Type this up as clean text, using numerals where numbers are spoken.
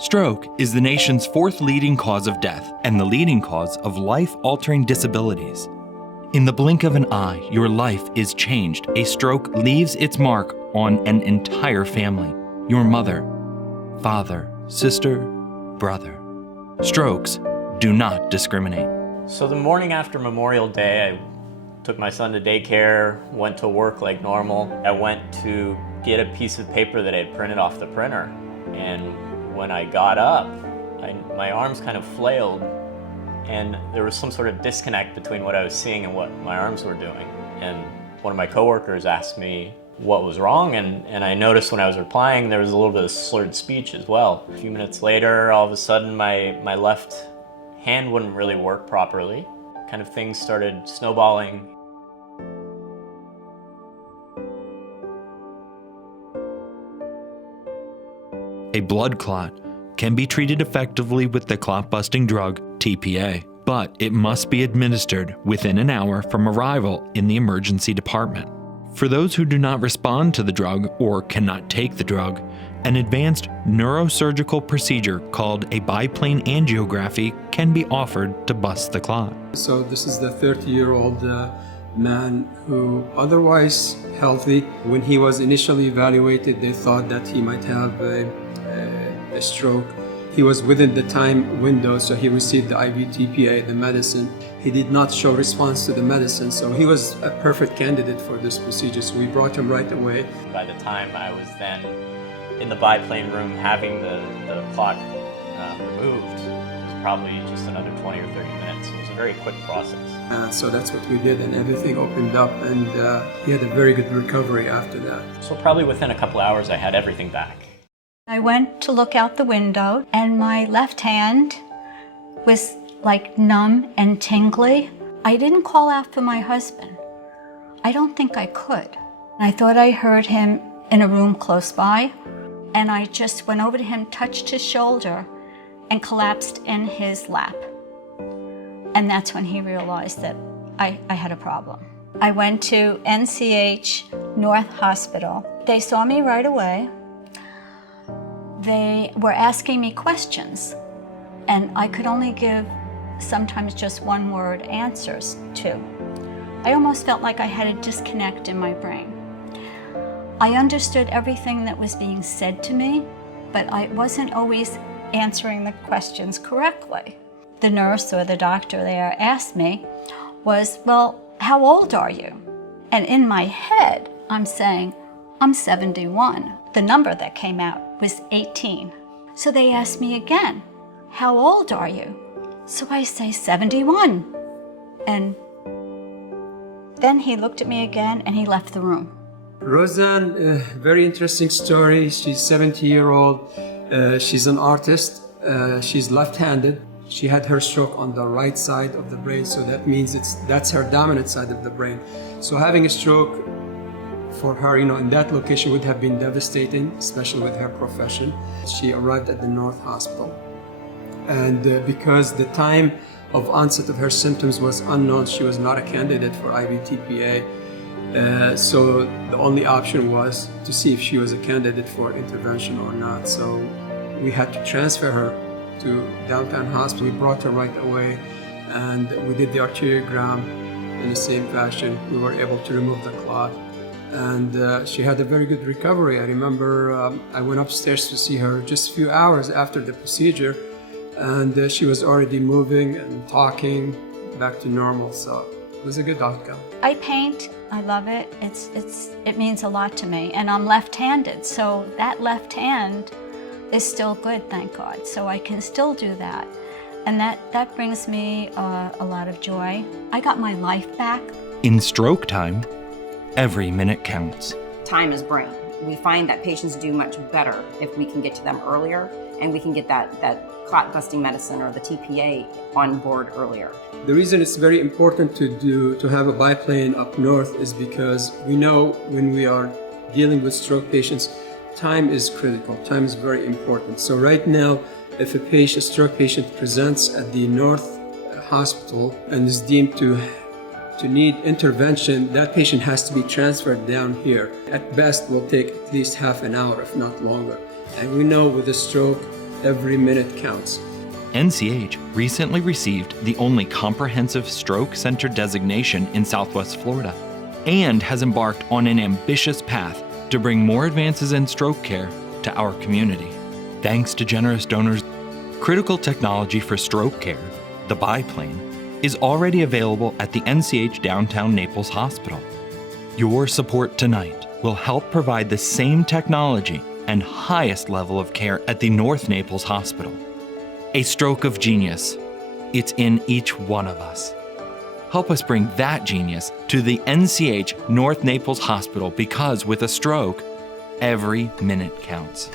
Stroke is the nation's fourth leading cause of death and the leading cause of life-altering disabilities. In the blink of an eye, your life is changed. A stroke leaves its mark on an entire family. Your mother, father, sister, brother. Strokes do not discriminate. So the morning after Memorial Day, I took my son to daycare, went to work like normal. I went to get a piece of paper that I had printed off the printer. And when I got up, my arms kind of flailed, and there was some sort of disconnect between what I was seeing and what my arms were doing. And one of my coworkers asked me what was wrong, and I noticed when I was replying there was a little bit of slurred speech as well. A few minutes later, all of a sudden my left hand wouldn't really work properly. Kind of things started snowballing. A blood clot can be treated effectively with the clot-busting drug TPA, but it must be administered within an hour from arrival in the emergency department. For those who do not respond to the drug or cannot take the drug, an advanced neurosurgical procedure called a biplane angiography can be offered to bust the clot. So this is the 30-year-old man who otherwise healthy. When he was initially evaluated, they thought that he might have a stroke. He was within the time window, so he received the IV TPA, the medicine. He did not show response to the medicine, so he was a perfect candidate for this procedure, so we brought him right away. By the time I was then in the biplane room having the clot removed, it was probably just another 20 or 30 minutes. It was a very quick process. So that's what we did, and everything opened up, and he had a very good recovery after that. So probably within a couple hours I had everything back. I went to look out the window, and my left hand was like numb and tingly. I didn't call out for my husband. I don't think I could. I thought I heard him in a room close by, and I just went over to him, touched his shoulder, and collapsed in his lap. And that's when he realized that I had a problem. I went to NCH North Hospital. They saw me right away. They were asking me questions, and I could only give sometimes just one-word answers to. I almost felt like I had a disconnect in my brain. I understood everything that was being said to me, but I wasn't always answering the questions correctly. The nurse or the doctor there asked me was, well, how old are you? And in my head, I'm saying, I'm 71. The number that came out was 18. So they asked me again, how old are you? So I say 71. And then he looked at me again and he left the room. Roseann, very interesting story. She's 70-year-old. She's an artist. She's left-handed. She had her stroke on the right side of the brain, so that means that's her dominant side of the brain. So having a stroke for her, in that location would have been devastating, especially with her profession. She arrived at the North Hospital. And because the time of onset of her symptoms was unknown, she was not a candidate for IV TPA. So the only option was to see if she was a candidate for intervention or not. So we had to transfer her to downtown hospital. We brought her right away, and we did the arteriogram in the same fashion. We were able to remove the clot. And she had a very good recovery. I remember I went upstairs to see her just a few hours after the procedure, and she was already moving and talking back to normal, so it was a good outcome. I paint, I love it. It means a lot to me, and I'm left-handed, so that left hand is still good, thank God. So I can still do that, and that brings me a lot of joy. I got my life back. In stroke time, every minute counts. Time is brain. We find that patients do much better if we can get to them earlier, and we can get that clot-busting medicine or the TPA on board earlier. The reason it's very important to have a biplane up north is because we know when we are dealing with stroke patients, time is critical. Time is very important. So right now, if a stroke patient presents at the North Hospital and is deemed to need intervention, that patient has to be transferred down here. At best, will take at least half an hour, if not longer. And we know with a stroke, Every minute counts. NCH recently received the only comprehensive stroke center designation in Southwest Florida and has embarked on an ambitious path to bring more advances in stroke care to our community. Thanks to generous donors, critical technology for stroke care, the biplane, is already available at the NCH Downtown Naples Hospital. Your support tonight will help provide the same technology and highest level of care at the North Naples Hospital. A stroke of genius. It's in each one of us. Help us bring that genius to the NCH North Naples Hospital, because with a stroke, every minute counts.